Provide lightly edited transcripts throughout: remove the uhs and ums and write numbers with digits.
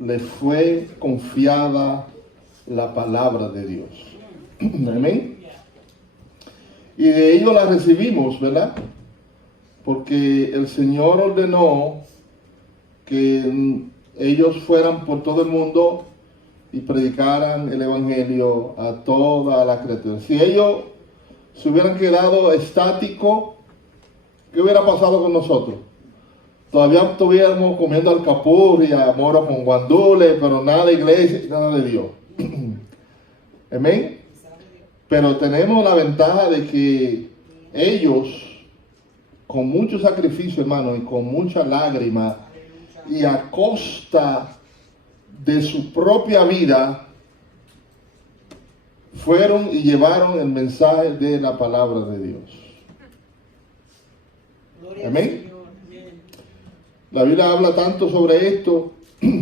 le fue confiada la palabra de Dios. Amén. Y de ellos la recibimos, ¿verdad? Porque el Señor ordenó que ellos fueran por todo el mundo y predicaran el evangelio a toda la criatura. Si ellos se hubieran quedado estáticos, ¿qué hubiera pasado con nosotros? Todavía estuviéramos comiendo alcapurria, moro con guandules, pero nada de iglesia, nada de Dios. Amén. Pero tenemos la ventaja de que ellos, con mucho sacrificio, hermano, y con mucha lágrima, y a costa de su propia vida, fueron y llevaron el mensaje de la palabra de Dios. Amén. La Biblia habla tanto sobre esto.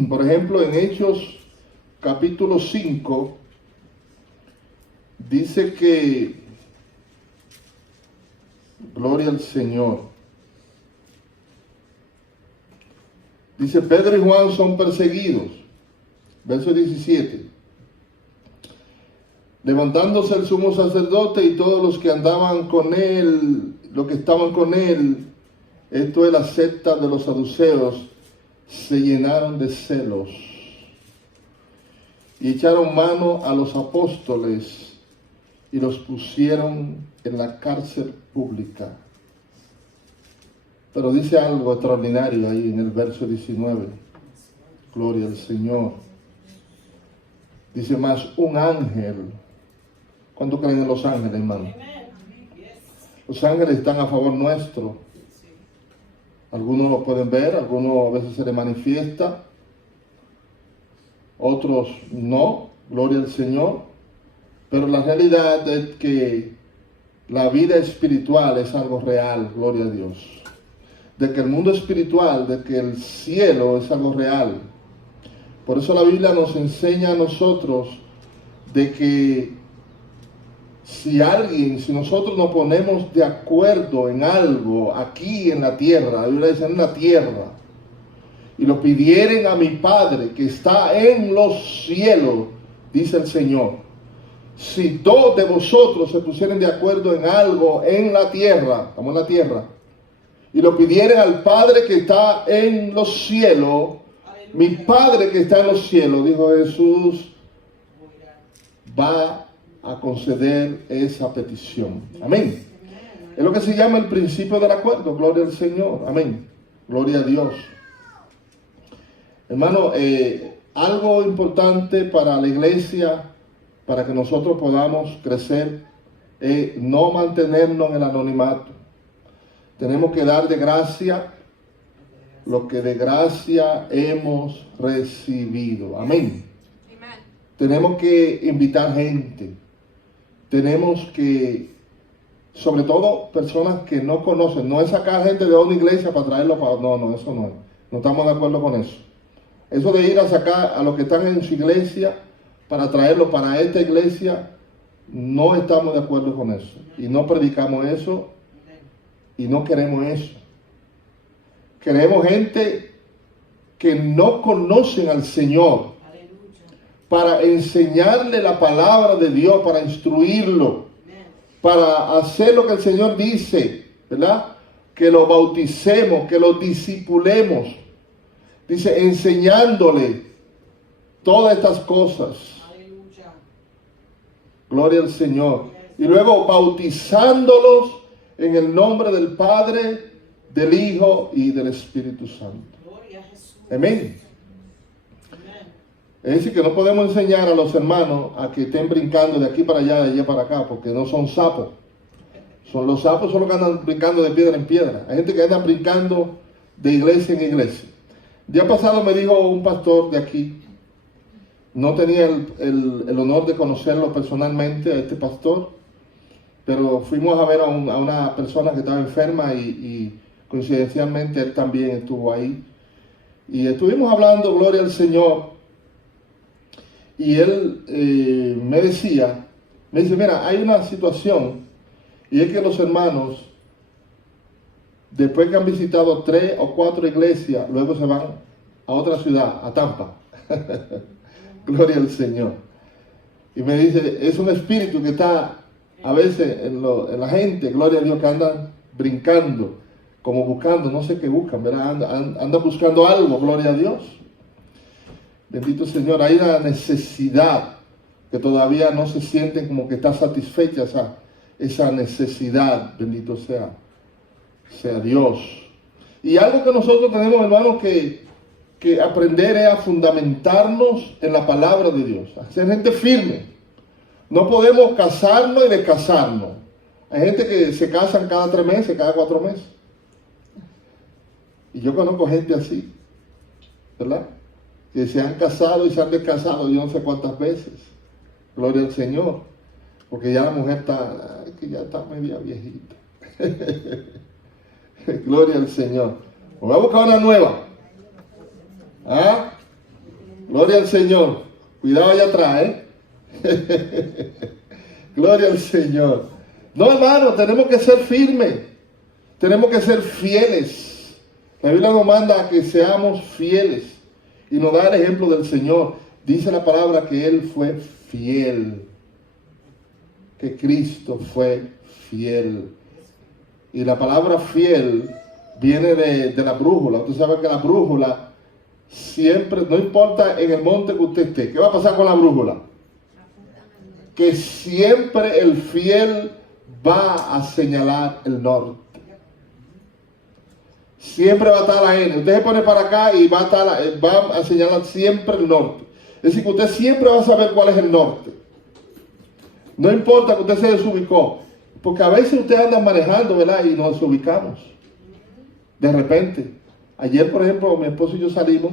Por ejemplo, en Hechos capítulo 5, dice que, gloria al Señor, dice: Pedro y Juan son perseguidos. Verso 17. Levantándose el sumo sacerdote y todos los que andaban con él, los que estaban con él, esto es la secta de los saduceos, se llenaron de celos y echaron mano a los apóstoles y los pusieron en la cárcel pública. Pero dice algo extraordinario ahí en el verso 19. Gloria al Señor. Dice: más un ángel. ¿Cuánto creen en los ángeles, hermano? Los ángeles están a favor nuestro. Algunos lo pueden ver, algunos a veces se les manifiesta, otros no, gloria al Señor. Pero la realidad es que la vida espiritual es algo real, gloria a Dios. De que el mundo espiritual, de que el cielo es algo real. Por eso la Biblia nos enseña a nosotros de que si nosotros nos ponemos de acuerdo en algo aquí en la tierra, la Biblia dice en la tierra, y lo pidieren a mi Padre que está en los cielos, dice el Señor, si dos de vosotros se pusieren de acuerdo en algo en la tierra, estamos en la tierra, y lo pidieren al Padre que está en los cielos, mi Padre que está en los cielos, dijo Jesús, va a conceder esa petición. Amén. Es lo que se llama el principio del acuerdo. Gloria al Señor. Amén. Gloria a Dios. Hermano, algo importante para la iglesia, para que nosotros podamos crecer, es no mantenernos en el anonimato. Tenemos que dar de gracia lo que de gracia hemos recibido. Amén. Tenemos que invitar gente. Tenemos que, sobre todo, personas que no conocen. No es sacar gente de una iglesia para traerlo para... No, eso no es. No estamos de acuerdo con eso. Eso de ir a sacar a los que están en su iglesia para traerlo para esta iglesia, no estamos de acuerdo con eso. Y no predicamos eso. Y no queremos eso. Queremos gente que no conocen al Señor, para enseñarle la palabra de Dios, para instruirlo, para hacer lo que el Señor dice, ¿verdad? Que lo bauticemos, que lo discipulemos. Dice, enseñándole todas estas cosas. Gloria al Señor. Y luego bautizándolos en el nombre del Padre, del Hijo y del Espíritu Santo. Amén. Es decir, que no podemos enseñar a los hermanos a que estén brincando de aquí para allá, de allá para acá, porque no son sapos. Los sapos son los que andan brincando de piedra en piedra. Hay gente que anda brincando de iglesia en iglesia. El día pasado me dijo un pastor de aquí, no tenía el honor de conocerlo personalmente, a este pastor, pero fuimos a ver a una persona que estaba enferma y coincidencialmente él también estuvo ahí. Y estuvimos hablando, gloria al Señor. Y él me dice, mira, hay una situación, y es que los hermanos, después que han visitado 3 o 4 iglesias, luego se van a otra ciudad, a Tampa. Gloria al Señor. Y me dice, es un espíritu que está a veces en la gente, gloria a Dios, que andan brincando, como buscando, no sé qué buscan, ¿verdad? Andan buscando algo, gloria a Dios. Bendito Señor, hay una necesidad que todavía no se sienten como que está satisfecha esa necesidad, bendito sea Dios. Y algo que nosotros tenemos, hermanos, que aprender es a fundamentarnos en la palabra de Dios, a ser gente firme. No podemos casarnos y descasarnos. Hay gente que se casan cada 3 meses, cada 4 meses. Y yo conozco gente así, ¿verdad? Que se han casado y se han descasado yo no sé cuántas veces. Gloria al Señor. Porque ya la mujer que ya está media viejita. Gloria al Señor. Voy a buscar una nueva. ¿Ah? Gloria al Señor. Cuidado allá atrás, Gloria al Señor. No, hermano, tenemos que ser firmes. Tenemos que ser fieles. La Biblia nos manda que seamos fieles. Y nos da el ejemplo del Señor. Dice la palabra que Él fue fiel. Que Cristo fue fiel. Y la palabra fiel viene de la brújula. Usted sabe que la brújula siempre, no importa en el monte que usted esté, ¿qué va a pasar con la brújula? Que siempre el fiel va a señalar el norte. Siempre va a estar la N. Usted se pone para acá y va a señalar siempre el norte. Es decir, que usted siempre va a saber cuál es el norte. No importa que usted se desubicó. Porque a veces usted anda manejando, ¿verdad? Y nos ubicamos. De repente. Ayer, por ejemplo, mi esposo y yo salimos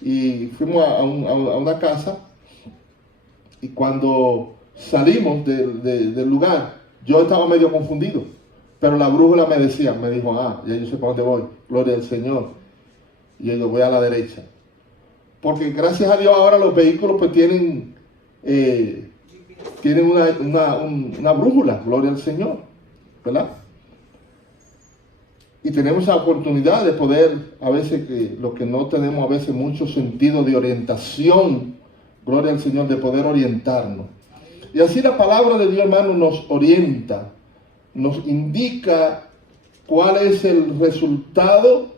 y fuimos a una casa. Y cuando salimos del lugar, yo estaba medio confundido. Pero la brújula me dijo, ya yo sé para dónde voy. Gloria al Señor. Y yo digo, voy a la derecha. Porque gracias a Dios ahora los vehículos pues tienen una brújula, gloria al Señor, ¿verdad? Y tenemos la oportunidad de poder, a veces lo que no tenemos a veces mucho sentido de orientación, gloria al Señor, de poder orientarnos. Y así la palabra de Dios, hermano, nos orienta, nos indica cuál es el resultado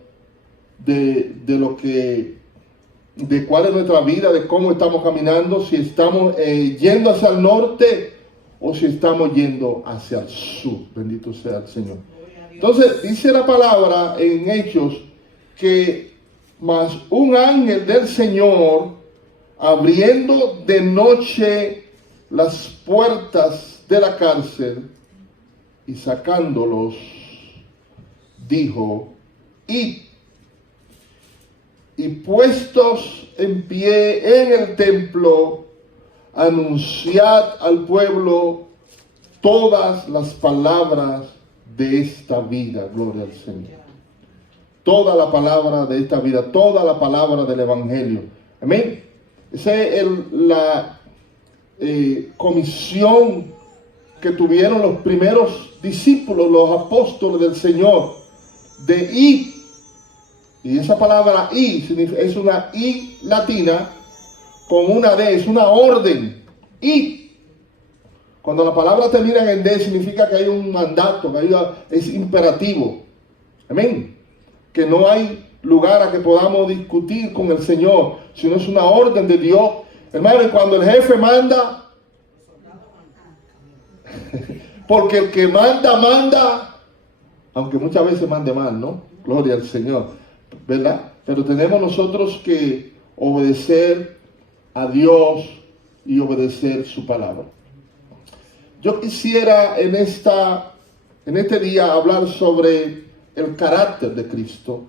de cuál es nuestra vida, de cómo estamos caminando, si estamos yendo hacia el norte o si estamos yendo hacia el sur. Bendito sea el Señor. Entonces dice la palabra en Hechos que más un ángel del Señor, abriendo de noche las puertas de la cárcel y sacándolos, dijo, id, y puestos en pie en el templo, anunciad al pueblo todas las palabras de esta vida. Gloria al Señor. Toda la palabra de esta vida, toda la palabra del Evangelio. Amén. Esa es la comisión que tuvieron los primeros discípulos, los apóstoles del Señor, de ir. Y esa palabra I es una I latina con una D, es una orden. I. Cuando la palabra termina en D significa que hay un mandato, es imperativo. Amén. Que no hay lugar a que podamos discutir con el Señor, sino es una orden de Dios. Hermano, y cuando el jefe manda, porque el que manda, aunque muchas veces mande mal, ¿no? Gloria al Señor. ¿Verdad? Pero tenemos nosotros que obedecer a Dios y obedecer su palabra. Yo quisiera en este día hablar sobre el carácter de Cristo.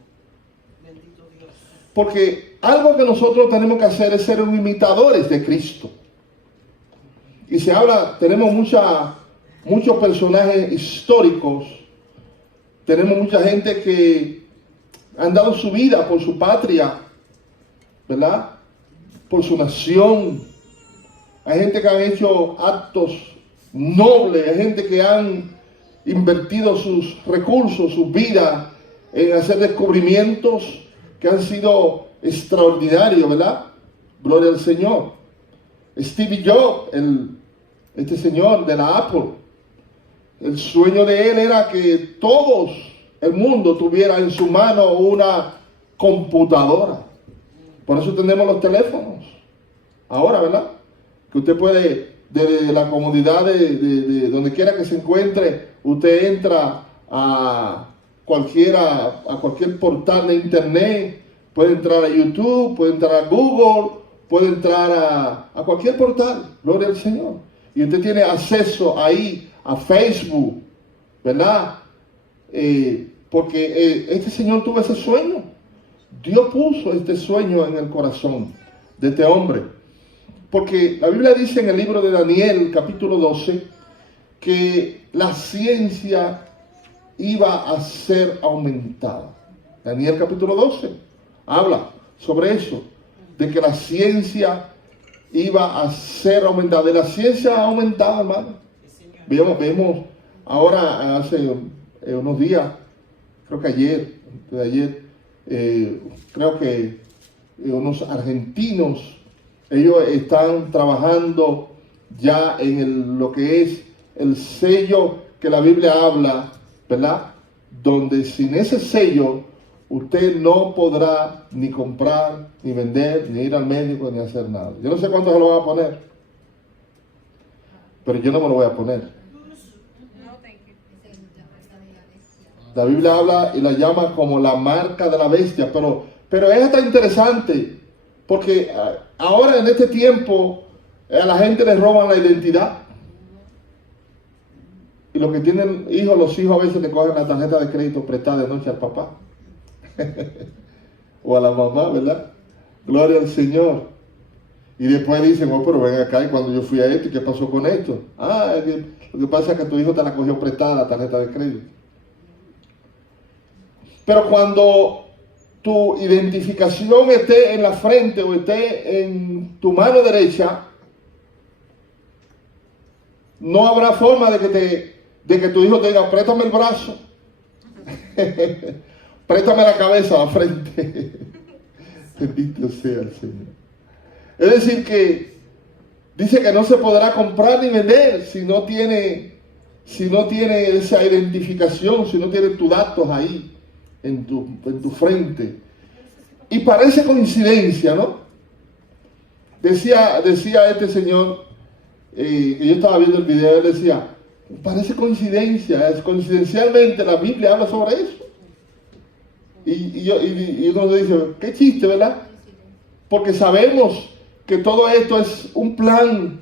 Porque algo que nosotros tenemos que hacer es ser imitadores de Cristo. Y se habla, tenemos muchos personajes históricos, tenemos mucha gente que han dado su vida por su patria, ¿verdad? Por su nación. Hay gente que han hecho actos nobles, hay gente que han invertido sus recursos, sus vidas en hacer descubrimientos que han sido extraordinarios, ¿verdad? Gloria al Señor. Steve Jobs, este señor de la Apple, el sueño de él era que todos el mundo tuviera en su mano una computadora. Por eso tenemos los teléfonos. Ahora, ¿verdad? Que usted puede, desde la comodidad de donde quiera que se encuentre, usted entra a cualquier portal de internet, puede entrar a YouTube, puede entrar a Google, puede entrar a cualquier portal, gloria al Señor. Y usted tiene acceso ahí a Facebook, ¿verdad? Porque este señor tuvo ese sueño. Dios puso este sueño en el corazón de este hombre. Porque la Biblia dice en el libro de Daniel, capítulo 12, que la ciencia iba a ser aumentada. Daniel capítulo 12 habla sobre eso, de que la ciencia iba a ser aumentada. De la ciencia ha aumentado, hermano. Vemos ahora, hace unos días, creo que ayer, creo que unos argentinos, ellos están trabajando ya en lo que es el sello que la Biblia habla, ¿verdad? Donde sin ese sello usted no podrá ni comprar, ni vender, ni ir al médico, ni hacer nada. Yo no sé cuánto se lo van a poner, pero yo no me lo voy a poner. La Biblia habla y la llama como la marca de la bestia, pero es hasta interesante, porque ahora en este tiempo a la gente les roban la identidad. Y los que tienen hijos, los hijos a veces le cogen la tarjeta de crédito prestada de noche al papá. O a la mamá, ¿verdad? Gloria al Señor. Y después dicen, oh, pero ven acá, y cuando yo fui a esto, ¿y qué pasó con esto? Lo que pasa es que tu hijo te la cogió prestada, la tarjeta de crédito. Pero cuando tu identificación esté en la frente o esté en tu mano derecha, no habrá forma de que tu hijo te diga, préstame el brazo, préstame la cabeza, la frente. Bendito sea el Señor. Es decir que dice que no se podrá comprar ni vender si no tiene esa identificación, si no tiene tus datos ahí en tu frente. Y parece coincidencia, ¿no? Decía este señor, que yo estaba viendo el video, él decía, parece coincidencia, coincidencialmente la Biblia habla sobre eso. Y uno dice, qué chiste, ¿verdad? Porque sabemos que todo esto es un plan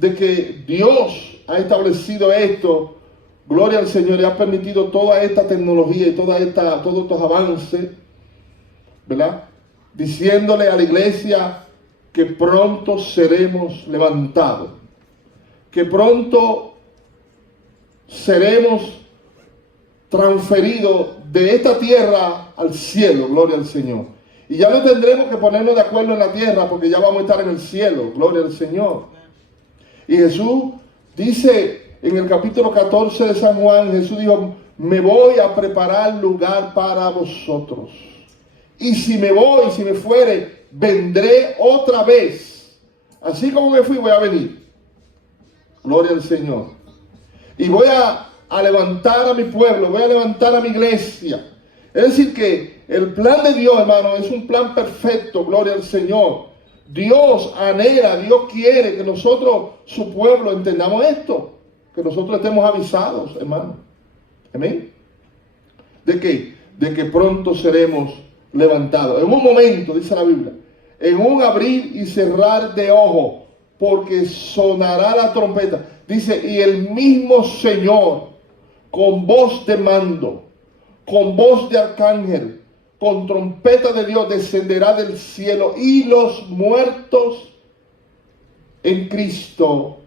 de que Dios ha establecido esto. Gloria al Señor, y ha permitido toda esta tecnología y todos estos avances, ¿verdad? Diciéndole a la iglesia que pronto seremos levantados, que pronto seremos transferidos de esta tierra al cielo, gloria al Señor. Y ya no tendremos que ponernos de acuerdo en la tierra, porque ya vamos a estar en el cielo, gloria al Señor. Y Jesús dice en el capítulo 14 de San Juan, Jesús dijo, me voy a preparar lugar para vosotros. Y si me voy, si me fuere, vendré otra vez. Así como me fui, voy a venir. Gloria al Señor. Y voy a levantar a mi pueblo, voy a levantar a mi iglesia. Es decir que el plan de Dios, hermano, es un plan perfecto, gloria al Señor. Dios anhela, Dios quiere que nosotros, su pueblo, entendamos esto. Que nosotros estemos avisados, hermano. Amén. ¿De qué? De que pronto seremos levantados. En un momento, dice la Biblia, en un abrir y cerrar de ojos, porque sonará la trompeta. Dice, y el mismo Señor, con voz de mando, con voz de arcángel, con trompeta de Dios, descenderá del cielo, y los muertos en Cristo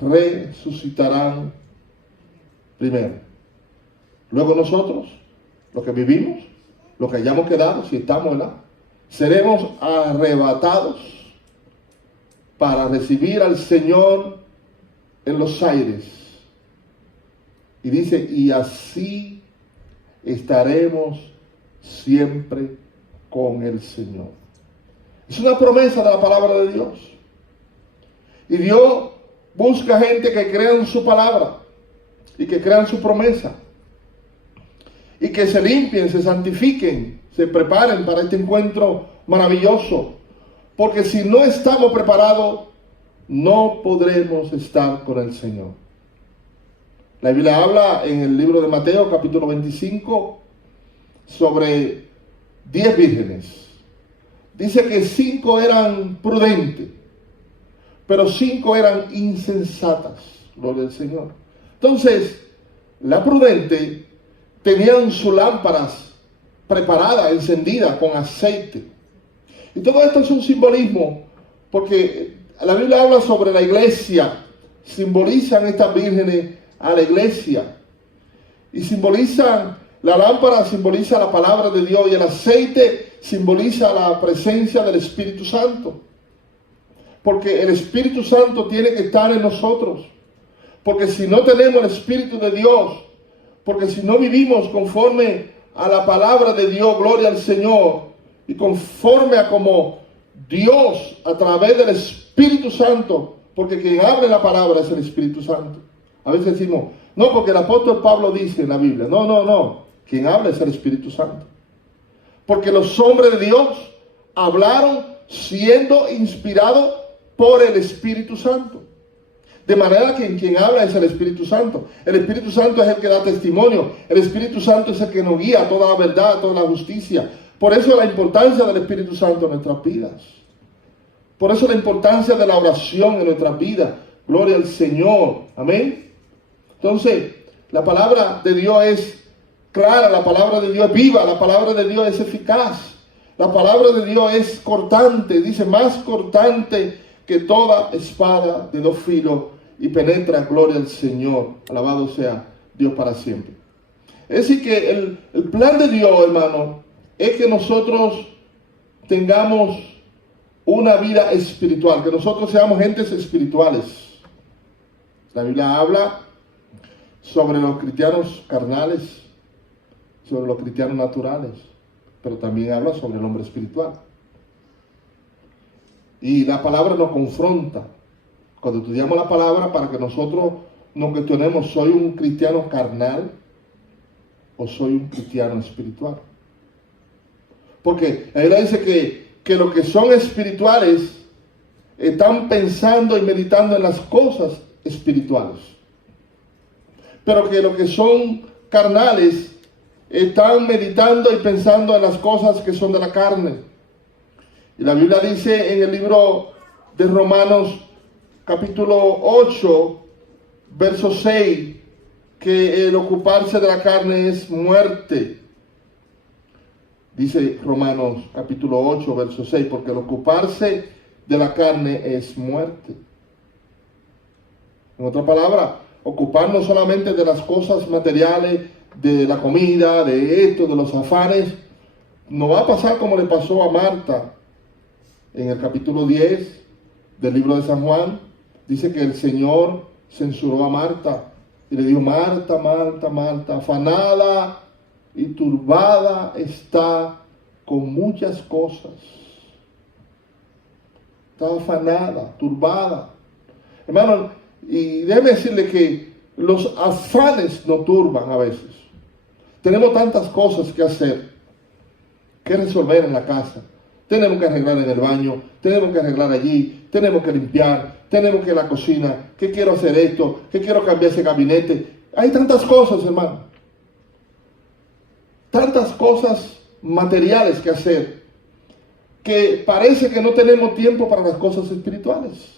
resucitarán primero. Luego nosotros, los que vivimos, los que hayamos quedado, si estamos, ¿verdad?, seremos arrebatados para recibir al Señor en los aires. Y dice, y así estaremos siempre con el Señor. Es una promesa de la palabra de Dios. Y Dios busca gente que crea en su palabra y que crean su promesa. Y que se limpien, se santifiquen, se preparen para este encuentro maravilloso. Porque si no estamos preparados, no podremos estar con el Señor. La Biblia habla en el libro de Mateo, capítulo 25, sobre 10 vírgenes. Dice que 5 eran prudentes, pero 5 eran insensatas. Gloria al Señor. Entonces, la prudente tenían sus lámparas preparadas, encendidas con aceite. Y todo esto es un simbolismo, porque la Biblia habla sobre la iglesia. Simbolizan estas vírgenes a la iglesia. Y simbolizan, la lámpara simboliza la palabra de Dios y el aceite simboliza la presencia del Espíritu Santo. Porque el Espíritu Santo tiene que estar en nosotros. Porque si no tenemos el Espíritu de Dios, porque si no vivimos conforme a la palabra de Dios, gloria al Señor, y conforme a como Dios a través del Espíritu Santo, porque quien abre la palabra es el Espíritu Santo. A veces decimos, no, porque el apóstol Pablo dice en la Biblia. No. Quien habla es el Espíritu Santo. Porque los hombres de Dios hablaron siendo inspirados por el Espíritu Santo. De manera que quien habla es el Espíritu Santo. El Espíritu Santo es el que da testimonio. El Espíritu Santo es el que nos guía a toda la verdad, a toda la justicia. Por eso la importancia del Espíritu Santo en nuestras vidas. Por eso la importancia de la oración en nuestras vidas. Gloria al Señor. Amén. Entonces, la palabra de Dios es clara, la palabra de Dios es viva, la palabra de Dios es eficaz. La palabra de Dios es cortante, dice, más cortante que toda espada de 2 filos y penetra, gloria al Señor. Alabado sea Dios para siempre. Es decir que el plan de Dios, hermano, es que nosotros tengamos una vida espiritual, que nosotros seamos gentes espirituales. La Biblia habla sobre los cristianos carnales, sobre los cristianos naturales, pero también habla sobre el hombre espiritual. Y la palabra nos confronta. Cuando estudiamos la palabra, para que nosotros nos cuestionemos, ¿soy un cristiano carnal o soy un cristiano espiritual? Porque la Biblia dice que los que son espirituales están pensando y meditando en las cosas espirituales. Pero que los que son carnales están meditando y pensando en las cosas que son de la carne. Y la Biblia dice en el libro de Romanos, capítulo 8, verso 6, que el ocuparse de la carne es muerte. Dice Romanos, capítulo 8, verso 6, porque el ocuparse de la carne es muerte. En otra palabra, ocuparnos solamente de las cosas materiales, de la comida, de esto, de los afanes, no va a pasar como le pasó a Marta. En el capítulo 10 del libro de San Juan, dice que el Señor censuró a Marta y le dijo, Marta, Marta, Marta, afanada y turbada está con muchas cosas. Está afanada, turbada. Hermano, y déjeme decirle que los afanes nos turban a veces. Tenemos tantas cosas que hacer, que resolver en la casa. Tenemos que arreglar en el baño, tenemos que arreglar allí, tenemos que limpiar, tenemos que ir a la cocina, que quiero hacer esto, que quiero cambiar ese gabinete. Hay tantas cosas, hermano. Tantas cosas materiales que hacer, que parece que no tenemos tiempo para las cosas espirituales.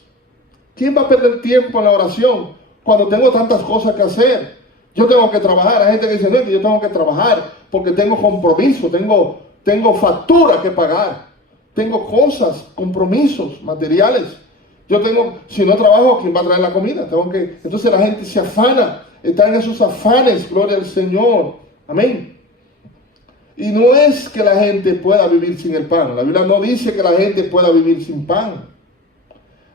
¿Quién va a perder tiempo en la oración cuando tengo tantas cosas que hacer? Yo tengo que trabajar. Hay gente que dice, no, que yo tengo que trabajar porque tengo compromiso, tengo factura que pagar. Tengo cosas, compromisos materiales. Si no trabajo, ¿quién va a traer la comida? Entonces la gente se afana, está en esos afanes, gloria al Señor. Amén. Y no es que la gente pueda vivir sin el pan. La Biblia no dice que la gente pueda vivir sin pan.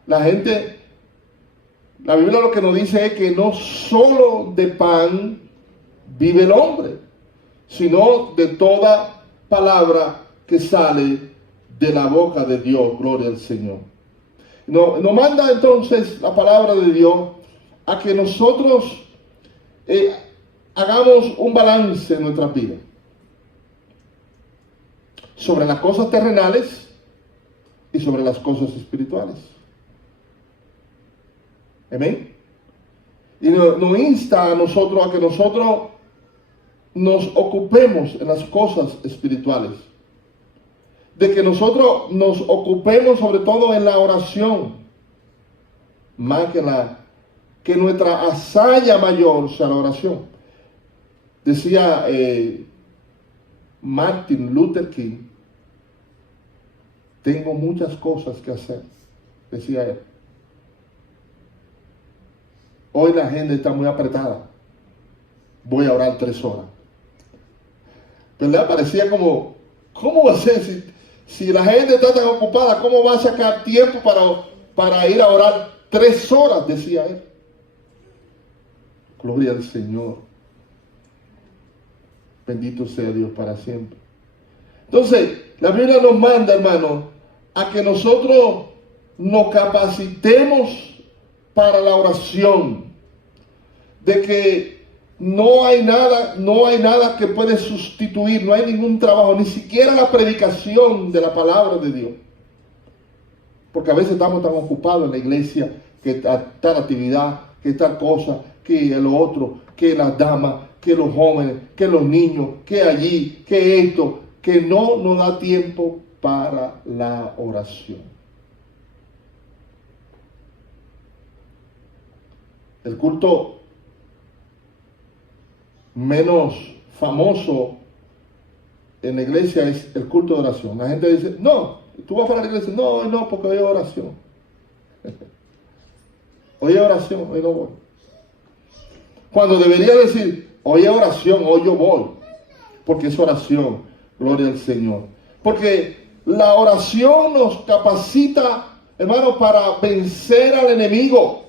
La Biblia lo que nos dice es que no solo de pan vive el hombre, sino de toda palabra que sale de la boca de Dios, gloria al Señor. Nos manda entonces la palabra de Dios a que nosotros hagamos un balance en nuestra vida sobre las cosas terrenales y sobre las cosas espirituales. Amén. Y nos insta a nosotros a que nosotros nos ocupemos en las cosas espirituales. De que nosotros nos ocupemos sobre todo en la oración. Más que nuestra hazaña mayor sea la oración. Decía Martin Luther King, tengo muchas cosas que hacer, decía él. Hoy la agenda está muy apretada. Voy a orar 3 horas. ¿Verdad? Parecía como, ¿cómo va a ser si la gente está tan ocupada? ¿Cómo va a sacar tiempo para ir a orar 3 horas? Decía él. Gloria al Señor. Bendito sea Dios para siempre. Entonces, la Biblia nos manda, hermano, a que nosotros nos capacitemos para la oración. De que no hay nada que puede sustituir, no hay ningún trabajo, ni siquiera la predicación de la palabra de Dios. Porque a veces estamos tan ocupados en la iglesia, que tal actividad, que tal cosa, que el otro, que las damas, que los jóvenes, que los niños, que allí, que esto, que no nos da tiempo para la oración. El culto menos famoso en la iglesia es el culto de oración. La gente dice, no, tú vas para la iglesia. No, porque hoy es oración. Hoy es oración, hoy no voy. Cuando debería decir, hoy es oración, hoy yo voy. Porque es oración, gloria al Señor. Porque la oración nos capacita, hermano, para vencer al enemigo.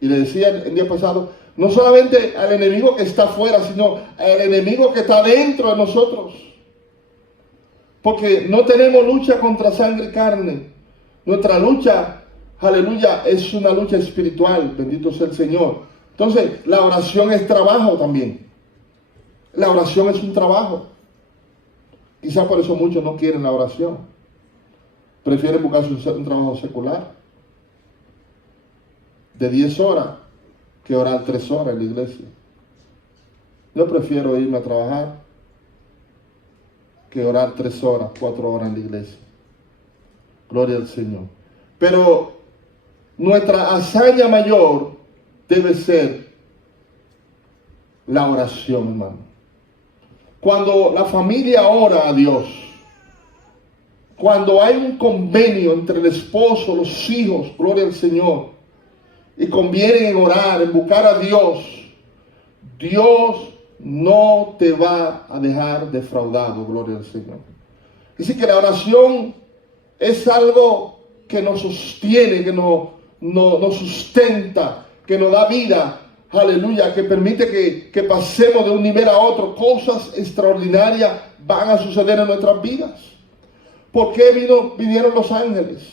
Y le decía el día pasado, no solamente al enemigo que está afuera, sino al enemigo que está dentro de nosotros. Porque no tenemos lucha contra sangre y carne. Nuestra lucha, aleluya, es una lucha espiritual. Bendito sea el Señor. Entonces, la oración es trabajo también. La oración es un trabajo. Quizás por eso muchos no quieren la oración. Prefieren buscarse un trabajo secular. De 10 horas que orar 3 horas en la iglesia. Yo prefiero irme a trabajar que orar 3 horas, 4 horas en la iglesia. Gloria al Señor. Pero nuestra hazaña mayor debe ser la oración, hermano. Cuando la familia ora a Dios, cuando hay un convenio entre el esposo, los hijos, gloria al Señor, y convienen en orar, en buscar a Dios, Dios no te va a dejar defraudado, gloria al Señor. Así que la oración es algo que nos sostiene, que nos sustenta, que nos da vida, aleluya, que permite que pasemos de un nivel a otro. Cosas extraordinarias van a suceder en nuestras vidas. ¿Por qué vinieron los ángeles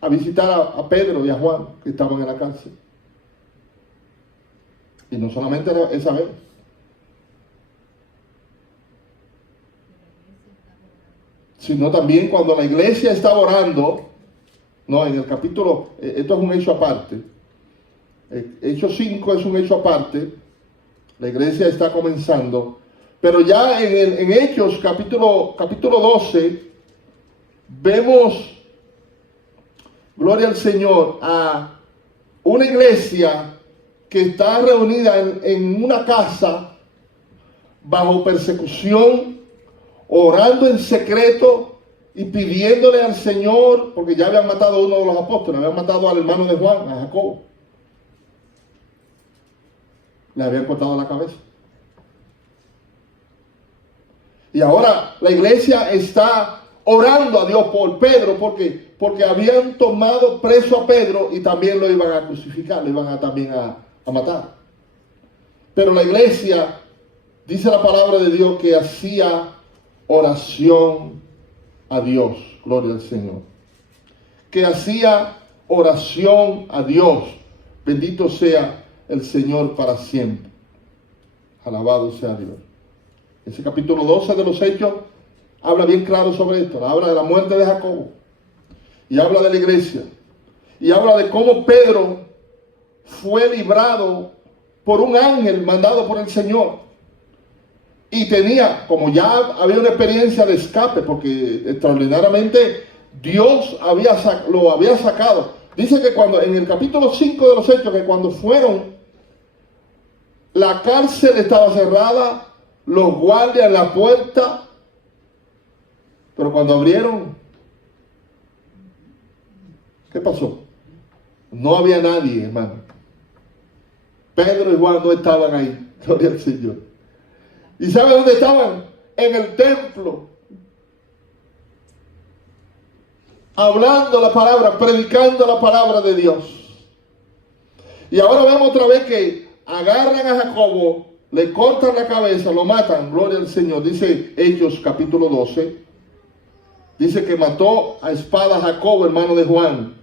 a visitar a Pedro y a Juan, que estaban en la cárcel? Y no solamente esa vez. Sino también cuando la iglesia estaba orando, no, en el capítulo, esto es un hecho aparte. Hechos 5 es un hecho aparte. La iglesia está comenzando. Pero ya en Hechos, capítulo 12, vemos, gloria al Señor, a una iglesia que está reunida en una casa bajo persecución, orando en secreto y pidiéndole al Señor, porque ya habían matado a uno de los apóstoles, habían matado al hermano de Juan, a Jacobo. Le habían cortado la cabeza. Y ahora la iglesia está orando a Dios por Pedro, porque habían tomado preso a Pedro y también lo iban a crucificar, lo iban también a matar. Pero la iglesia, dice la palabra de Dios, que hacía oración a Dios, gloria al Señor, que hacía oración a Dios. Bendito sea el Señor para siempre. Alabado sea Dios. Ese capítulo 12 de los Hechos habla bien claro sobre esto. Habla de la muerte de Jacobo. Y habla de la iglesia. Y habla de cómo Pedro fue librado por un ángel mandado por el Señor. Y tenía, como ya había una experiencia de escape, porque extraordinariamente Dios lo había sacado. Dice que cuando, en el capítulo 5 de los Hechos, que cuando fueron, la cárcel estaba cerrada, los guardias en la puerta, pero cuando abrieron, ¿qué pasó? No había nadie, hermano. Pedro y Juan no estaban ahí, gloria al Señor. ¿Y sabe dónde estaban? En el templo. Hablando la palabra, predicando la palabra de Dios. Y ahora vemos otra vez que agarran a Jacobo, le cortan la cabeza, lo matan, gloria al Señor. Dice Hechos capítulo 12. Dice que mató a espada a Jacobo, hermano de Juan.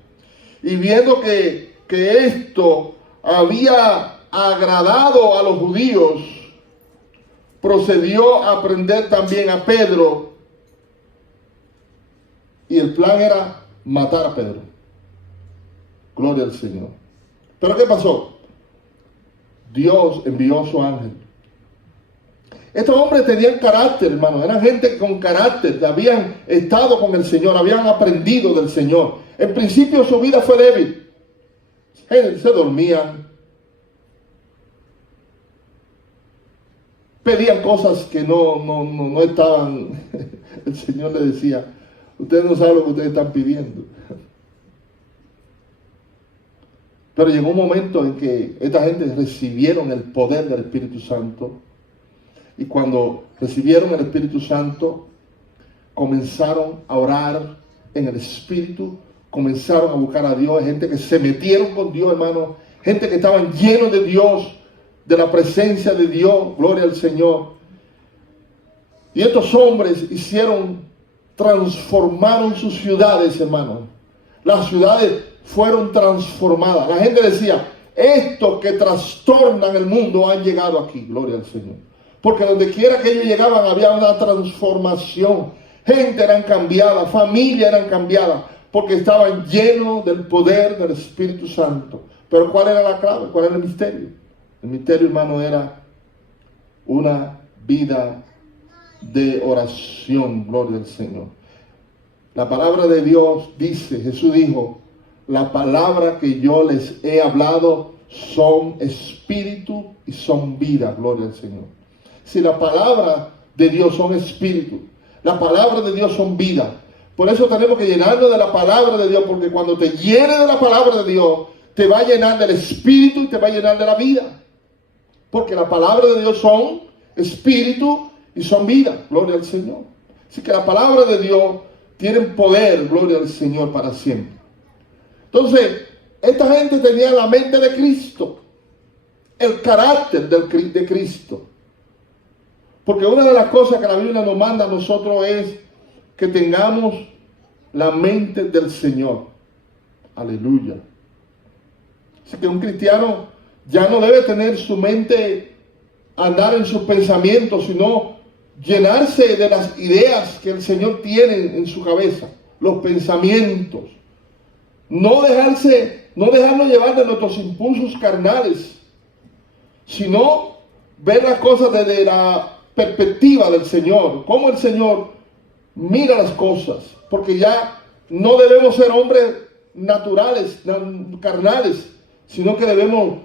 Y viendo que esto había agradado a los judíos, procedió a prender también a Pedro. Y el plan era matar a Pedro. Gloria al Señor. ¿Pero qué pasó? Dios envió a su ángel. Estos hombres tenían carácter, hermano. Eran gente con carácter. Habían estado con el Señor. Habían aprendido del Señor. En principio su vida fue débil. Se dormían. Pedían cosas que no estaban. El Señor le decía, ustedes no saben lo que ustedes están pidiendo. Pero llegó un momento en que esta gente recibieron el poder del Espíritu Santo. Y cuando recibieron el Espíritu Santo, comenzaron a orar en el Espíritu, comenzaron a buscar a Dios. Gente que se metieron con Dios, hermano. Gente que estaban llenos de Dios, de la presencia de Dios. Gloria al Señor. Y estos hombres transformaron sus ciudades, hermano. Las ciudades fueron transformadas. La gente decía, estos que trastornan el mundo han llegado aquí. Gloria al Señor. Porque donde quiera que ellos llegaban había una transformación. Gente eran cambiada, familia eran cambiadas, porque estaban llenos del poder del Espíritu Santo. Pero ¿cuál era la clave? ¿Cuál era el misterio? El misterio, hermano, era una vida de oración. Gloria al Señor. La palabra de Dios dice, Jesús dijo, la palabra que yo les he hablado son espíritu y son vida. Gloria al Señor. Si la palabra de Dios son espíritu, la palabra de Dios son vida. Por eso tenemos que llenarnos de la palabra de Dios, porque cuando te llenes de la palabra de Dios, te va a llenar del espíritu y te va a llenar de la vida. Porque la palabra de Dios son espíritu y son vida. Gloria al Señor. Así que la palabra de Dios tiene poder, gloria al Señor, para siempre. Entonces, esta gente tenía la mente de Cristo, el carácter de Cristo. Porque una de las cosas que la Biblia nos manda a nosotros es que tengamos la mente del Señor. Aleluya. Así que un cristiano ya no debe tener su mente, andar en sus pensamientos, sino llenarse de las ideas que el Señor tiene en su cabeza, los pensamientos. No dejarnos llevar de nuestros impulsos carnales, sino ver las cosas desde la perspectiva del Señor, cómo el Señor mira las cosas, porque ya no debemos ser hombres naturales, carnales, sino que debemos,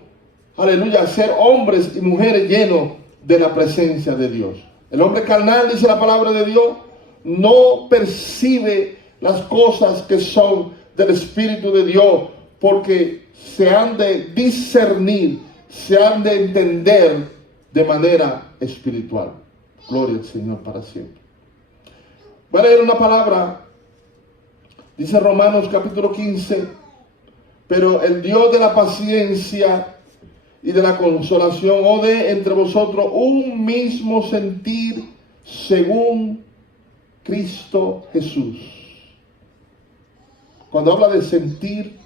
aleluya, ser hombres y mujeres llenos de la presencia de Dios. El hombre carnal, dice la palabra de Dios, no percibe las cosas que son del Espíritu de Dios, porque se han de discernir, se han de entender de manera espiritual. Gloria al Señor para siempre. Voy a leer una palabra. Dice Romanos capítulo 15. Pero el Dios de la paciencia y de la consolación os dé entre vosotros un mismo sentir según Cristo Jesús. Cuando habla de sentir,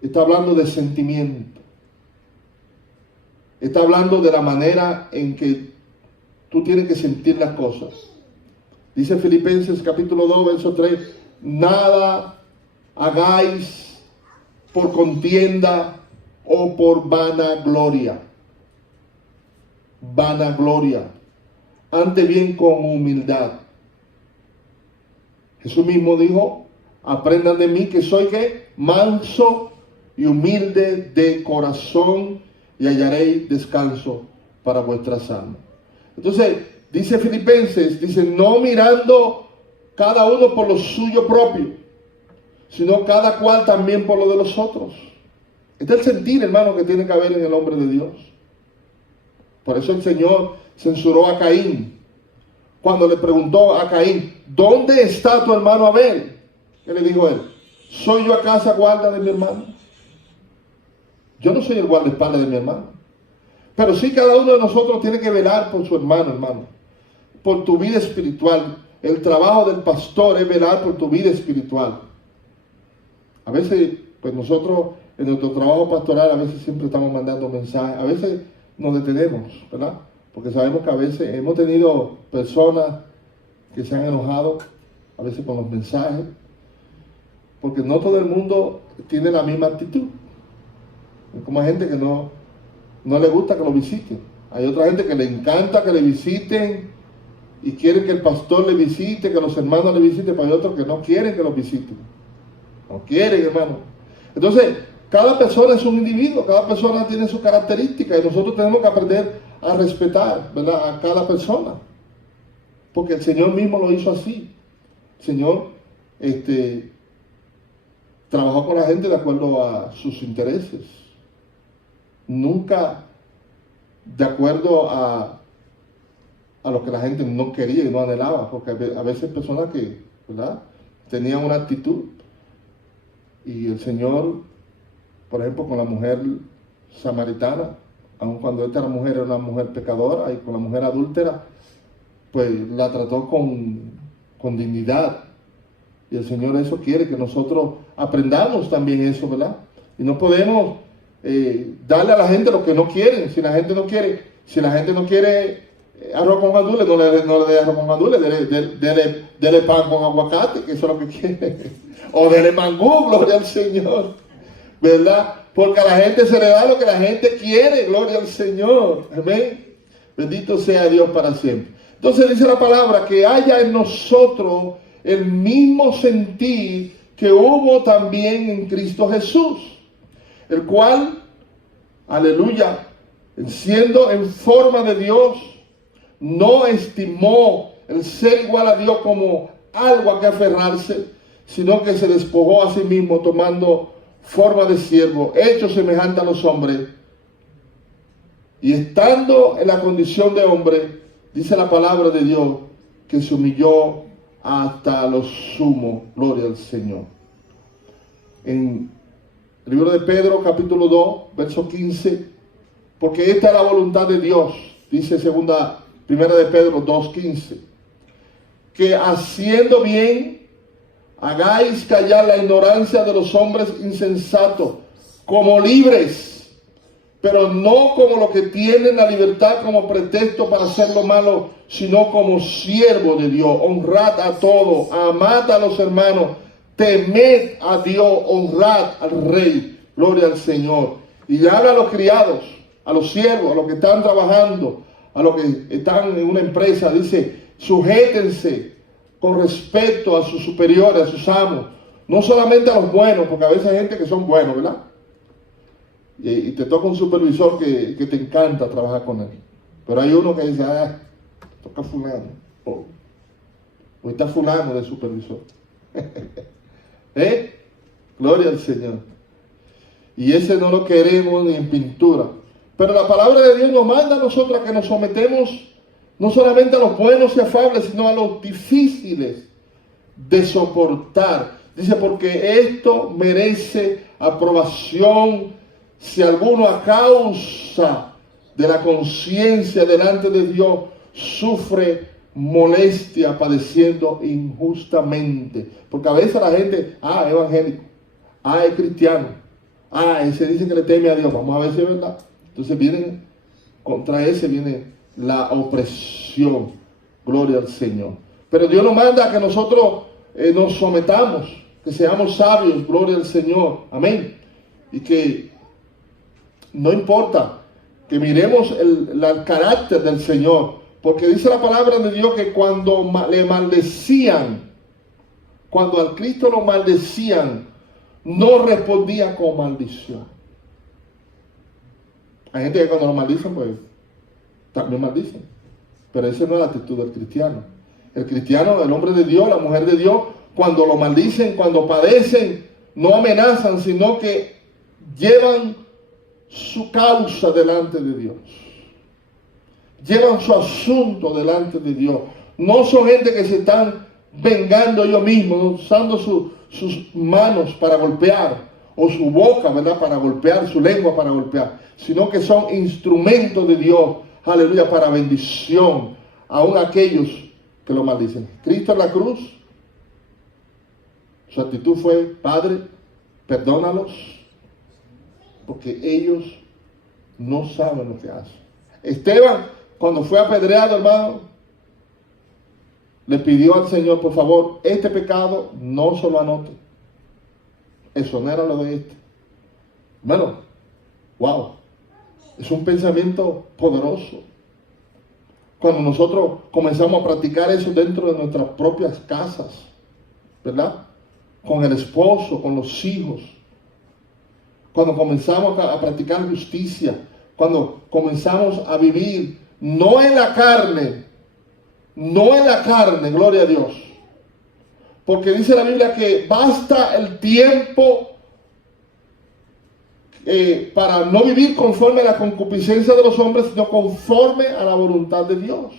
está hablando de sentimiento. Está hablando de la manera en que tú tienes que sentir las cosas. Dice Filipenses capítulo 2, verso 3, nada hagáis por contienda o por vanagloria. Vanagloria. Antes bien con humildad. Jesús mismo dijo, aprendan de mí que soy ¿qué? Manso y humilde de corazón y hallaréis descanso para vuestras almas. Entonces, dice Filipenses, dice, no mirando cada uno por lo suyo propio, sino cada cual también por lo de los otros. Este es el sentir, hermano, que tiene que haber en el hombre de Dios. Por eso el Señor censuró a Caín. Cuando le preguntó a Caín, ¿dónde está tu hermano Abel? ¿Qué le dijo él? ¿Soy yo acaso guarda de mi hermano? Yo no soy el guardaespaldas de mi hermano. Pero sí cada uno de nosotros tiene que velar por su hermano, hermano. Por tu vida espiritual. El trabajo del pastor es velar por tu vida espiritual. A veces, pues nosotros en nuestro trabajo pastoral, a veces siempre estamos mandando mensajes. A veces nos detenemos, ¿verdad? Porque sabemos que a veces hemos tenido personas que se han enojado, a veces con los mensajes. Porque no todo el mundo tiene la misma actitud. Hay como gente que no le gusta que lo visiten. Hay otra gente que le encanta que le visiten y quieren que el pastor le visite, que los hermanos le visiten, pero hay otros que no quieren que los visiten. No quieren, hermano. Entonces, cada persona es un individuo, cada persona tiene su característica y nosotros tenemos que aprender a respetar, ¿verdad?, a cada persona. Porque el Señor mismo lo hizo así. El Señor trabajó con la gente de acuerdo a sus intereses. Nunca de acuerdo a lo que la gente no quería y no anhelaba, porque a veces personas que, ¿verdad?, tenían una actitud y el Señor, por ejemplo, con la mujer samaritana, aun cuando esta mujer era una mujer pecadora y con la mujer adúltera, pues la trató con dignidad. Y el Señor eso quiere, que nosotros aprendamos también eso, ¿verdad? Y no podemos darle a la gente lo que no quieren. Si la gente no quiere arroz con gandules, no le dé arroz con gandules, dele pan con aguacate, que eso es lo que quiere. O dele mangú, gloria al Señor, ¿verdad? Porque a la gente se le da lo que la gente quiere, gloria al Señor. Amén. Bendito sea Dios para siempre. Entonces dice la palabra que haya en nosotros el mismo sentir que hubo también en Cristo Jesús, el cual, aleluya, siendo en forma de Dios, no estimó el ser igual a Dios como algo a que aferrarse, sino que se despojó a sí mismo tomando forma de siervo, hecho semejante a los hombres, y estando en la condición de hombre, dice la palabra de Dios, que se humilló hasta lo sumo. Gloria al Señor. En el libro de Pedro, capítulo 2, verso 15, porque esta es la voluntad de Dios, dice primera de Pedro 2:15, que haciendo bien hagáis callar la ignorancia de los hombres insensatos, como libres, pero no como los que tienen la libertad como pretexto para hacer lo malo, sino como siervos de Dios. Honrad a todos, amad a los hermanos, temed a Dios, honrad al Rey. Gloria al Señor. Y habla a los criados, a los siervos, a los que están trabajando, a los que están en una empresa. Dice, sujétense con respeto a sus superiores, a sus amos. No solamente a los buenos, porque a veces hay gente que son buenos, ¿verdad? Y te toca un supervisor que te encanta trabajar con él. Pero hay uno que dice, toca fulano. O está fulano de supervisor. Gloria al Señor. Y ese no lo queremos ni en pintura. Pero la palabra de Dios nos manda a nosotros a que nos sometemos no solamente a los buenos y afables, sino a los difíciles de soportar. Dice, porque esto merece aprobación si alguno a causa de la conciencia delante de Dios sufre molestia, padeciendo injustamente. Porque a veces la gente, es evangélico, es cristiano, ese dice que le teme a Dios. Vamos a ver si es verdad. Entonces contra ese viene la opresión. Gloria al Señor. Pero Dios nos manda a que nosotros nos sometamos, que seamos sabios, gloria al Señor. Amén. Y que no importa, que miremos el carácter del Señor. Porque dice la palabra de Dios que cuando le maldecían, cuando al Cristo lo maldecían, no respondía con maldición. Hay gente que cuando lo maldicen, pues también maldicen. Pero esa no es la actitud del cristiano. El cristiano, el hombre de Dios, la mujer de Dios, cuando lo maldicen, cuando padecen, no amenazan, sino que llevan su causa delante de Dios. Llevan su asunto delante de Dios. No son gente que se están vengando ellos mismos, usando sus manos para golpear, o su boca, ¿verdad?, para golpear, su lengua para golpear, sino que son instrumentos de Dios, aleluya, para bendición, aún aquellos que lo maldicen. Cristo en la cruz, su actitud fue: Padre, perdónalos, porque ellos no saben lo que hacen. Esteban, cuando fue apedreado, hermano, le pidió al Señor: por favor, este pecado no se lo anote, exonera lo de este. Hermano, wow, es un pensamiento poderoso. Cuando nosotros comenzamos a practicar eso dentro de nuestras propias casas, ¿verdad? Con el esposo, con los hijos. Cuando comenzamos a practicar justicia, cuando comenzamos a vivir no en la carne, gloria a Dios. Porque dice la Biblia que basta el tiempo para no vivir conforme a la concupiscencia de los hombres, sino conforme a la voluntad de Dios.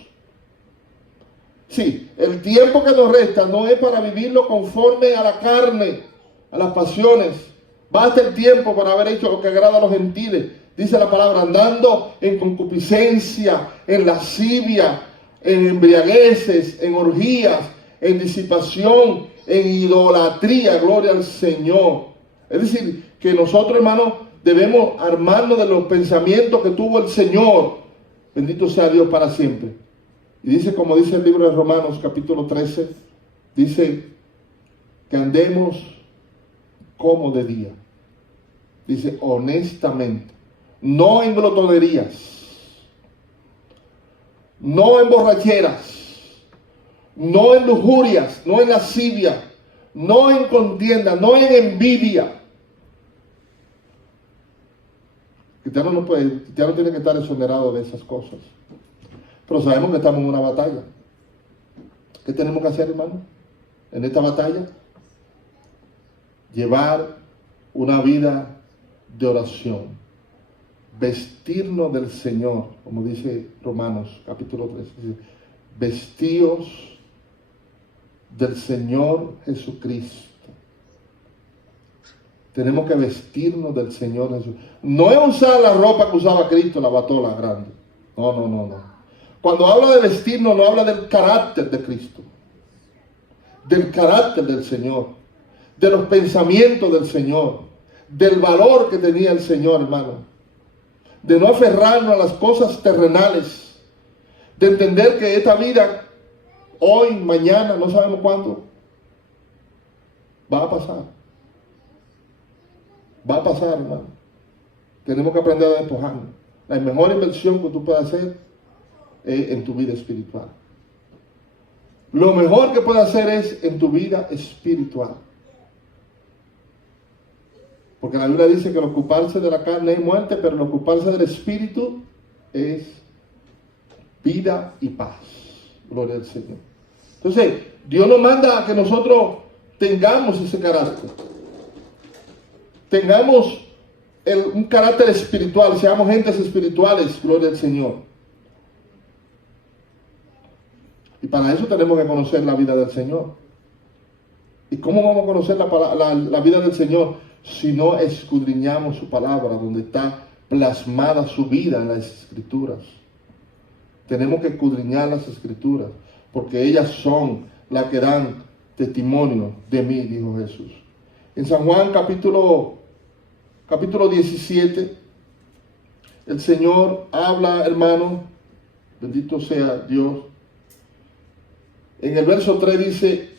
Sí, el tiempo que nos resta no es para vivirlo conforme a la carne, a las pasiones. Basta el tiempo para haber hecho lo que agrada a los gentiles. Dice la palabra: andando en concupiscencia, en lascivia, en embriagueces, en orgías, en disipación, en idolatría. Gloria al Señor. Es decir, que nosotros, hermanos, debemos armarnos de los pensamientos que tuvo el Señor. Bendito sea Dios para siempre. Y dice, como dice el libro de Romanos, capítulo 13, dice que andemos como de día. Dice, honestamente, no en glotonerías, no en borracheras, no en lujurias, no en lascivia, no en contienda, no en envidia. El cristiano tiene que estar exonerado de esas cosas. Pero sabemos que estamos en una batalla. ¿Qué tenemos que hacer, hermano? En esta batalla, llevar una vida de oración, vestirnos del Señor, como dice Romanos capítulo 3, dice, vestíos del Señor Jesucristo. Tenemos que vestirnos del Señor Jesús. No es usar la ropa que usaba Cristo, la batola grande. No. Cuando habla de vestirnos, no habla del carácter de Cristo, del carácter del Señor, de los pensamientos del Señor, del valor que tenía el Señor, hermano, de no aferrarnos a las cosas terrenales, de entender que esta vida, hoy, mañana, no sabemos cuándo, va a pasar. Va a pasar, hermano. Tenemos que aprender a despojarnos. La mejor inversión que tú puedes hacer es en tu vida espiritual. Lo mejor que puedes hacer es en tu vida espiritual. Porque la Biblia dice que el ocuparse de la carne es muerte, pero el ocuparse del espíritu es vida y paz. Gloria al Señor. Entonces, Dios nos manda a que nosotros tengamos ese carácter. Tengamos un carácter espiritual, seamos gentes espirituales, gloria al Señor. Y para eso tenemos que conocer la vida del Señor. ¿Y cómo vamos a conocer la vida del Señor? Si no escudriñamos su palabra, donde está plasmada su vida en las Escrituras. Tenemos que escudriñar las Escrituras. porque ellas son las que dan testimonio de mí, dijo Jesús. En San Juan capítulo 17, el Señor habla, hermano, bendito sea Dios. En el verso 3 dice,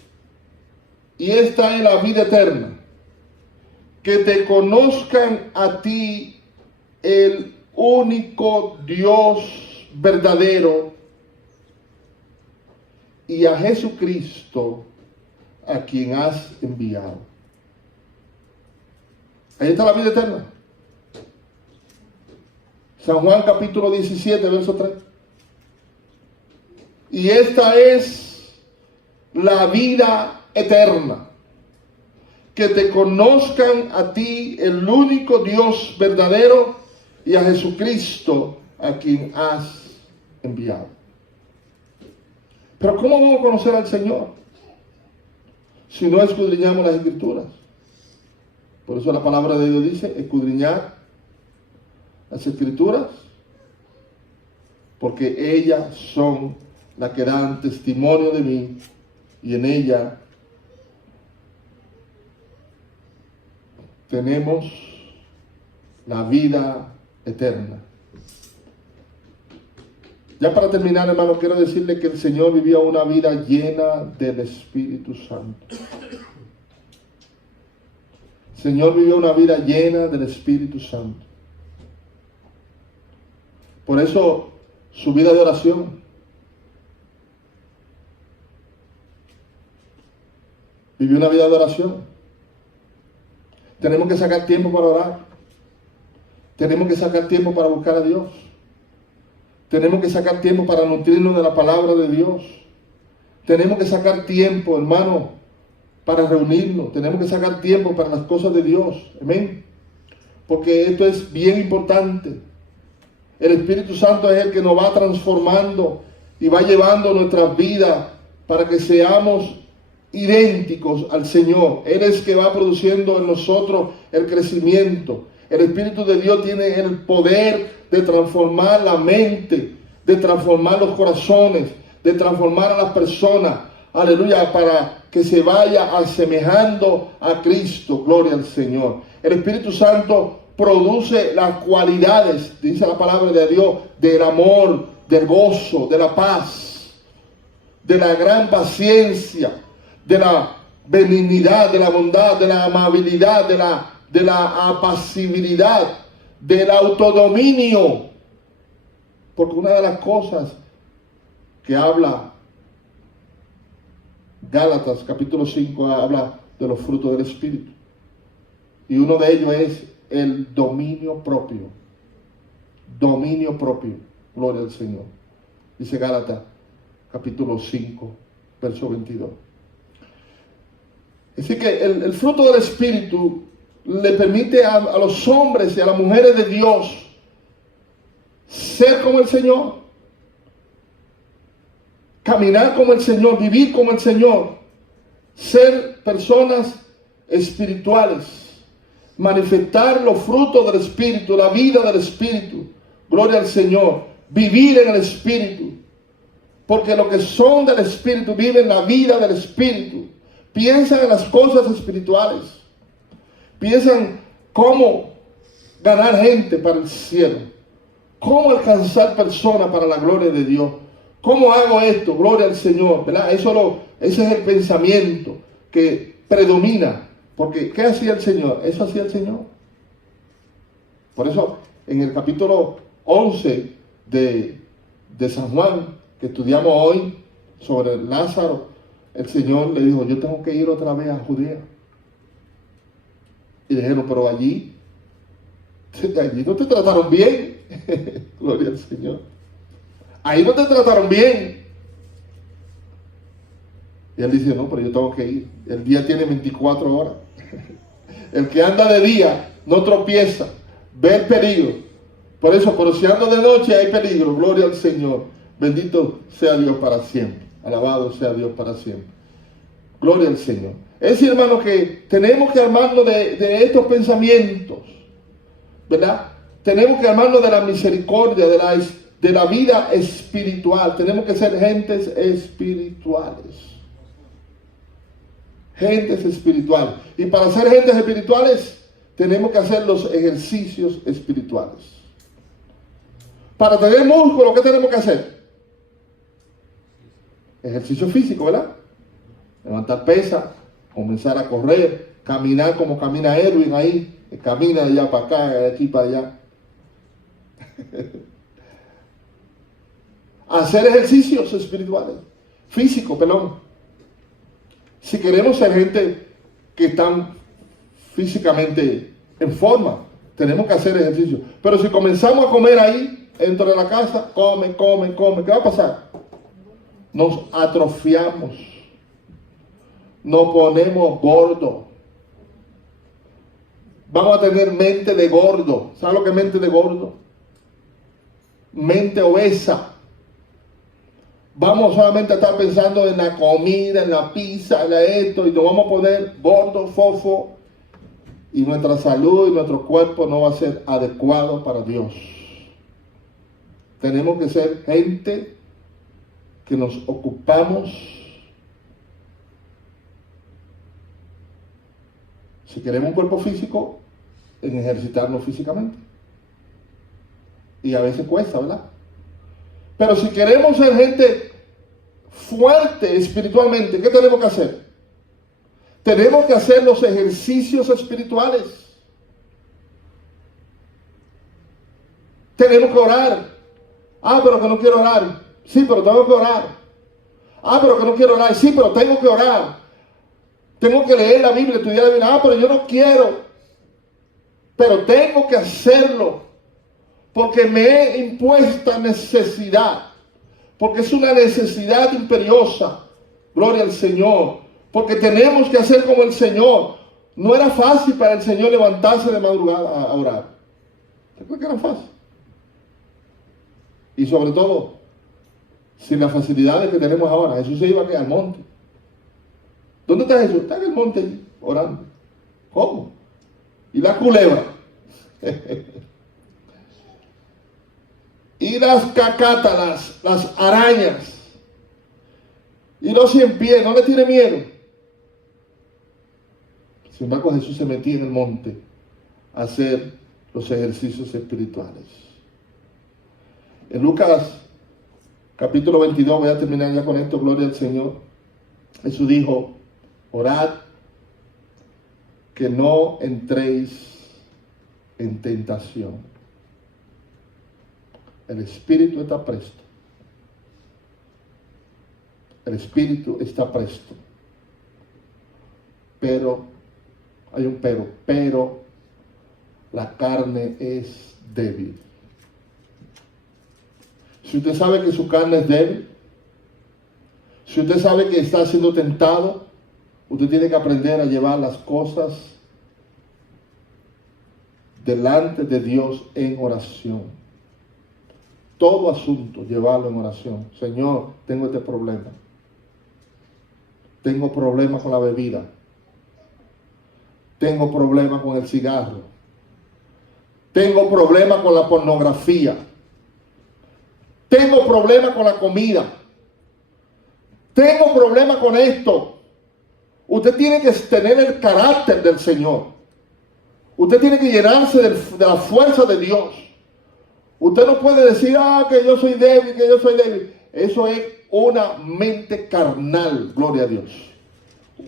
y esta es la vida eterna, que te conozcan a ti, el único Dios verdadero, y a Jesucristo, a quien has enviado. Ahí está la vida eterna. San Juan capítulo 17, verso 3. Y esta es la vida eterna, que te conozcan a ti, el único Dios verdadero, y a Jesucristo, a quien has enviado. Pero ¿cómo vamos a conocer al Señor si no escudriñamos las Escrituras? Por eso la palabra de Dios dice, escudriñar las Escrituras, porque ellas son las que dan testimonio de mí, y en ella tenemos la vida eterna. Ya para terminar, hermano, quiero decirle que el Señor vivía una vida llena del Espíritu Santo. El Señor vivió una vida llena del Espíritu Santo. Por eso, su vida de oración. Vivió una vida de oración. Tenemos que sacar tiempo para orar. Tenemos que sacar tiempo para buscar a Dios. Tenemos que sacar tiempo para nutrirnos de la palabra de Dios. Tenemos que sacar tiempo, hermano, para reunirnos. Tenemos que sacar tiempo para las cosas de Dios. Amén. Porque esto es bien importante. El Espíritu Santo es el que nos va transformando y va llevando nuestras vidas para que seamos idénticos al Señor. Él es que va produciendo en nosotros el crecimiento. El Espíritu de Dios tiene el poder de transformar la mente, de transformar los corazones, de transformar a las personas. Aleluya, para que se vaya asemejando a Cristo. Gloria al Señor. El Espíritu Santo produce las cualidades, dice la palabra de Dios, del amor, del gozo, de la paz, de la gran paciencia, de la benignidad, de la bondad, de la amabilidad, de la apacibilidad, del autodominio. Porque una de las cosas que habla Gálatas capítulo 5 habla de los frutos del Espíritu. Y uno de ellos es el dominio propio. Dominio propio. Gloria al Señor. Dice Gálatas capítulo 5, verso 22. Así que el fruto del Espíritu le permite a los hombres y a las mujeres de Dios ser como el Señor, caminar como el Señor, vivir como el Señor, ser personas espirituales, manifestar los frutos del Espíritu, la vida del Espíritu, gloria al Señor, vivir en el Espíritu, porque los que son del Espíritu viven la vida del Espíritu, piensan en las cosas espirituales, piensan cómo ganar gente para el cielo, cómo alcanzar personas para la gloria de Dios. ¿Cómo hago esto? Gloria al Señor, ¿verdad? Ese es el pensamiento que predomina. Porque, ¿qué hacía el Señor? Eso hacía el Señor. Por eso, en el capítulo 11 de San Juan, que estudiamos hoy sobre Lázaro, el Señor le dijo, yo tengo que ir otra vez a Judea. Y dijeron, pero allí no te trataron bien. Gloria al Señor. Ahí no te trataron bien. Y él dice, no, pero yo tengo que ir. El día tiene 24 horas. El que anda de día no tropieza, ve el peligro. Por eso, pero si ando de noche hay peligro. Gloria al Señor. Bendito sea Dios para siempre. Alabado sea Dios para siempre. Gloria al Señor. Es decir, hermano, que tenemos que armarnos de estos pensamientos, ¿verdad? Tenemos que armarnos de la misericordia, de de la vida espiritual. Tenemos que ser gentes espirituales. Gentes espirituales. Y para ser gentes espirituales, tenemos que hacer los ejercicios espirituales. Para tener músculo, ¿qué tenemos que hacer? Ejercicio físico, ¿verdad? Levantar pesas, comenzar a correr, caminar como camina Edwin ahí, que camina de allá para acá, de aquí para allá. Hacer ejercicios espirituales, físicos, perdón. Si queremos ser gente que están físicamente en forma, tenemos que hacer ejercicio. Pero si comenzamos a comer ahí, dentro de la casa, come, ¿qué va a pasar? Nos atrofiamos, nos ponemos gordos. Vamos a tener mente de gordo. ¿Sabe lo que es mente de gordo? Mente obesa. Vamos solamente a estar pensando en la comida, en la pizza, en esto, y nos vamos a poner gordos, fofo, y nuestra salud y nuestro cuerpo no va a ser adecuado para Dios. Tenemos que ser gente que nos ocupamos. Si queremos un cuerpo físico, en ejercitarnos físicamente. Y a veces cuesta, ¿verdad? Pero si queremos ser gente fuerte espiritualmente, ¿qué tenemos que hacer? Tenemos que hacer los ejercicios espirituales. Tenemos que orar. Ah, pero que no quiero orar. Sí, pero tengo que orar. Ah, pero que no quiero orar. Sí, pero tengo que orar. Tengo que leer la Biblia, estudiar la Biblia. Ah, pero yo no quiero. Pero tengo que hacerlo. Porque me he impuesta necesidad. Porque es una necesidad imperiosa. Gloria al Señor. Porque tenemos que hacer como el Señor. No era fácil para el Señor levantarse de madrugada a orar. ¿Usted cree que era fácil? Y sobre todo, sin las facilidades que tenemos ahora. Jesús se iba aquí al monte. ¿Dónde está Jesús? Está en el monte allí, orando. ¿Cómo? Y la culebra. Y las cacátaras, las arañas. Y los 100 pies, ¿no le tiene miedo? Sin embargo, Jesús se metía en el monte a hacer los ejercicios espirituales. En Lucas capítulo 22, voy a terminar ya con esto, gloria al Señor. Jesús dijo, orad que no entréis en tentación. El espíritu está presto. El espíritu está presto. Pero, hay un pero la carne es débil. Si usted sabe que su carne es débil, si usted sabe que está siendo tentado, usted tiene que aprender a llevar las cosas delante de Dios en oración. Todo asunto, llevarlo en oración. Señor, tengo este problema. Tengo problemas con la bebida. Tengo problemas con el cigarro. Tengo problemas con la pornografía. Tengo problemas con la comida. Tengo problemas con esto. Usted tiene que tener el carácter del Señor. Usted tiene que llenarse de la fuerza de Dios. Usted no puede decir, que yo soy débil, que yo soy débil. Eso es una mente carnal, gloria a Dios.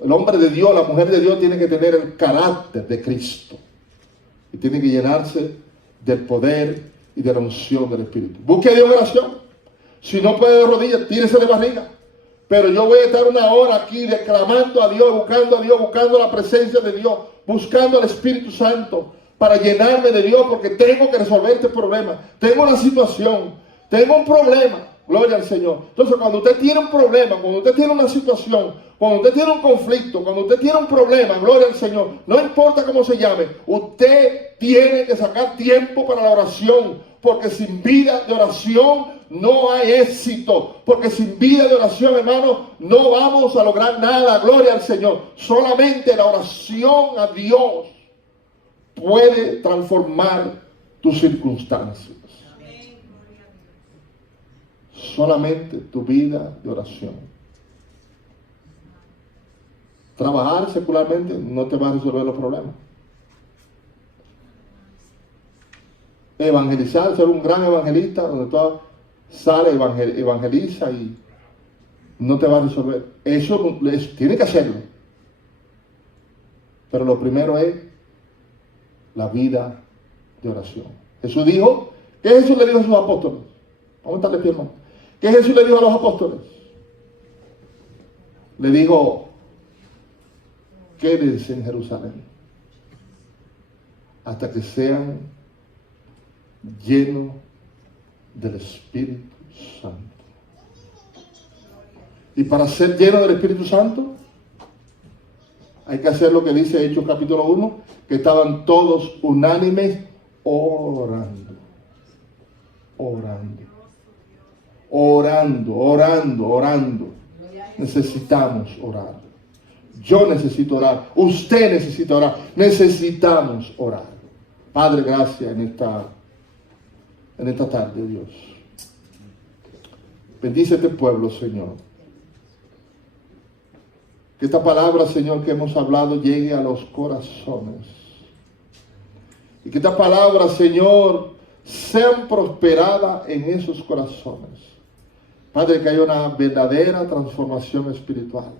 El hombre de Dios, la mujer de Dios tiene que tener el carácter de Cristo. Y tiene que llenarse del poder y de la unción del Espíritu. Busque a Dios en oración. Si no puede de rodillas, tírese de barriga. Pero yo voy a estar una hora aquí declamando a Dios, buscando la presencia de Dios, buscando al Espíritu Santo para llenarme de Dios, porque tengo que resolver este problema. Tengo una situación, tengo un problema. Gloria al Señor. Entonces, cuando usted tiene un problema, cuando usted tiene una situación, cuando usted tiene un conflicto, cuando usted tiene un problema, gloria al Señor, no importa cómo se llame, usted tiene que sacar tiempo para la oración, porque sin vida de oración no hay éxito, porque sin vida de oración, hermano, no vamos a lograr nada. Gloria al Señor. Solamente la oración a Dios puede transformar tus circunstancias. solamente tu vida de oración. Trabajar secularmente no te va a resolver los problemas. Evangelizar, ser un gran evangelista, donde tú sales, evangeliza y no te va a resolver. Eso tiene que hacerlo. Pero lo primero es la vida de oración. Jesús dijo, ¿qué Jesús le dijo a sus apóstoles? Vamos a estar de pie, hermano. ¿Qué Jesús le dijo a los apóstoles? Le dijo, quédense en Jerusalén hasta que sean llenos del Espíritu Santo. Y para ser lleno del Espíritu Santo, hay que hacer lo que dice Hechos capítulo 1, que estaban todos unánimes orando. Necesitamos orar. Yo necesito orar. Usted necesita orar. Necesitamos orar. Padre, gracias en esta tarde, Dios. Bendice este pueblo, Señor. Que esta palabra, Señor, que hemos hablado llegue a los corazones. Y que esta palabra, Señor, sea prosperada en esos corazones. Padre, que haya una verdadera transformación espiritual.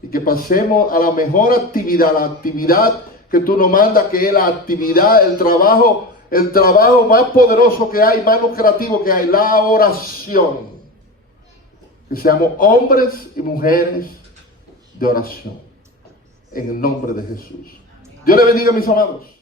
Y que pasemos a la mejor actividad, la actividad que tú nos mandas, que es la actividad, el trabajo más poderoso que hay, más lucrativo que hay, la oración. Que seamos hombres y mujeres de oración. En el nombre de Jesús. Dios le bendiga, mis amados.